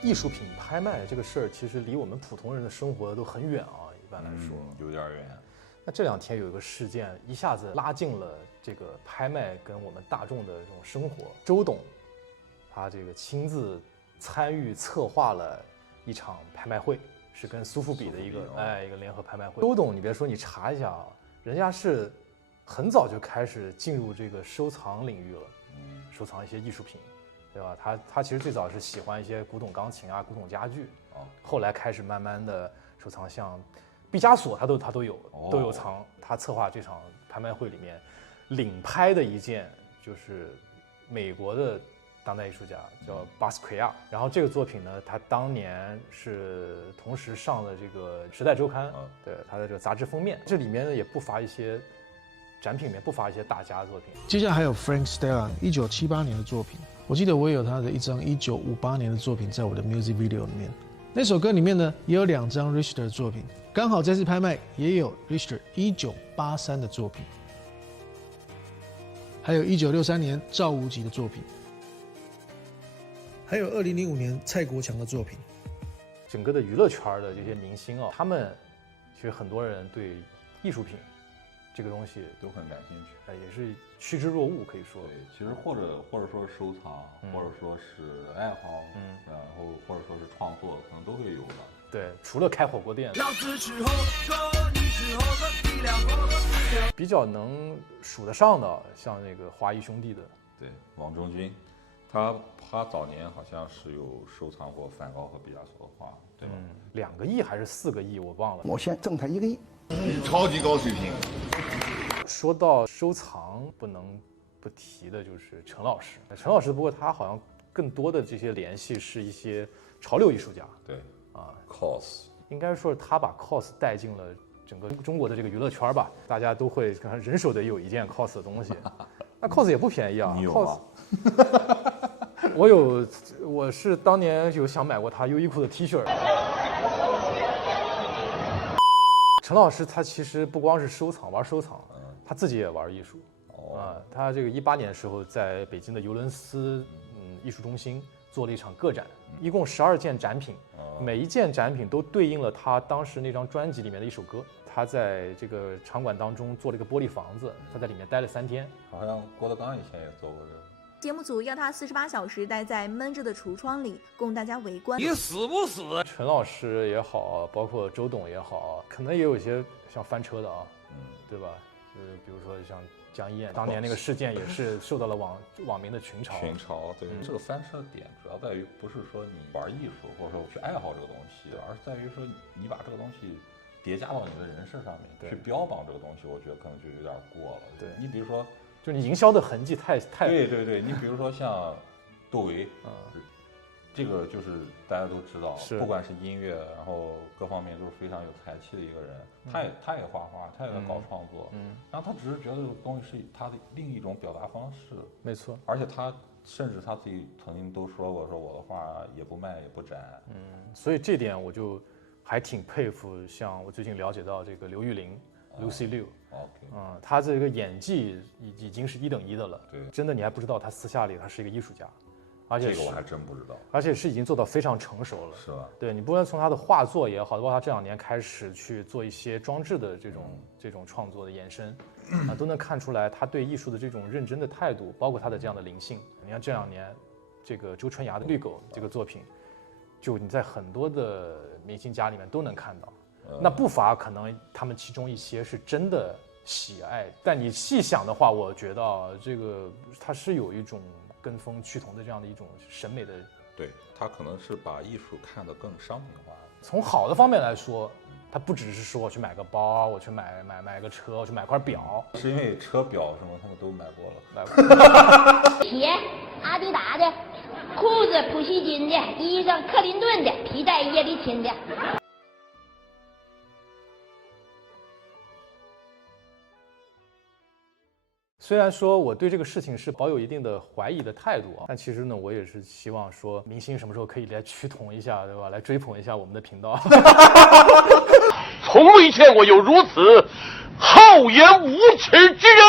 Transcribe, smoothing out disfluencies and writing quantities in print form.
艺术品拍卖这个事儿，其实离我们普通人的生活都很远啊，一般来说，有点远。那这2天有一个事件，一下子拉近了这个拍卖跟我们大众的这种生活。周董，他这个亲自参与策划了一场拍卖会，是跟苏富比的一个联合拍卖会。周董，你别说，你查一下啊，人家是很早就开始进入这个收藏领域了，收藏一些艺术品。对吧？他其实最早是喜欢一些古董钢琴啊、古董家具，后来开始慢慢的收藏，像毕加索他都有藏。他策划这场拍卖会里面领拍的一件就是美国的当代艺术家叫巴斯奎亚，然后这个作品呢，他当年是同时上了这个《时代周刊》，对他的这个杂志封面，这里面呢也不乏一些展品里面不乏一些大家的作品。接下来还有 Frank Stella 1978年的作品。我记得我也有他的一张1958年的作品在我的 music video 里面，那首歌里面呢也有2张 Richter 的作品，刚好这次拍卖也有 Richter 1983的作品，还有1963年赵无极的作品，还有2005年蔡国强的作品。整个的娱乐圈的这些明星啊，他们其实很多人对艺术品这个东西都很感兴趣，也是趋之若鹜，可以说。对，其实或者说是收藏，或者说是爱好，然后或者说是创作，可能都会有的。对，除了开火锅店，比较能数得上的，像那个华谊兄弟的，对，王中军，他早年好像是有收藏过梵高和毕加索的画，对吧？2个亿还是4个亿，我忘了。我先挣他1个亿。超级高水平。说到收藏，不能不提的就是陈老师。陈老师，不过他好像更多的这些联系是一些潮流艺术家。对啊 ，cos 应该说他把 cos 带进了整个中国的这个娱乐圈吧，大家都会看人手得有一件 cos 的东西。那 cos 也不便宜啊。你有吗？我是当年有想买过他优衣库的 T 恤。陈老师他其实不光是玩收藏，他自己也玩艺术。他这个18年的时候在北京的尤伦斯艺术中心做了一场个展，一共12件展品，每一件展品都对应了他当时那张专辑里面的一首歌。他在这个场馆当中做了一个玻璃房子，他在里面待了3天。好像郭德纲以前也做过这个。节目组要他48小时待在闷热的橱窗里，供大家围观。你死不死？陈老师也好，包括周董也好，可能也有一些像翻车的啊，对吧？比如说像江一燕，当年那个事件也是受到了网民的群嘲。对，这个翻车的点主要在于不是说你玩艺术或者说去爱好这个东西，而是在于说你把这个东西叠加到你的人设上面去标榜这个东西，我觉得可能就有点过了。对，你比如说。就你营销的痕迹太对，你比如说像窦唯，这个就是大家都知道，不管是音乐，然后各方面都是非常有才气的一个人。他也画画，他也在搞创作，然后他只是觉得这个东西是他的另一种表达方式。没错，而且他甚至他自己曾经都说过，说我的画也不卖也不展。所以这点我就还挺佩服，像我最近了解到这个刘玉玲。Lucy Liu， 他这个演技已经是1等1的了。对，真的你还不知道他私下里他是一个艺术家，而且这个我还真不知道，而且是已经做到非常成熟了，是吧？对，你不论从他的画作也好，包括他这2年开始去做一些装置的这种创作的延伸，都能看出来他对艺术的这种认真的态度，包括他的这样的灵性。你看这2年，这个周春芽的《绿狗》这个作品，就你在很多的明星家里面都能看到。那不乏可能他们其中一些是真的喜爱，但你细想的话，我觉得这个它是有一种跟风趋同的这样的一种审美的。对，他可能是把艺术看得更商品化。从好的方面来说，它不只是说我去买个包，我去买个车，我去买块表，是因为车表什么他们都买过了。鞋阿迪达的，裤子普希金的，衣裳克林顿的，皮带叶利钦的。虽然说我对这个事情是保有一定的怀疑的态度啊，但其实呢，我也是希望说，明星什么时候可以来趋同一下，对吧？来追捧一下我们的频道。从未见过有如此厚颜无耻之人。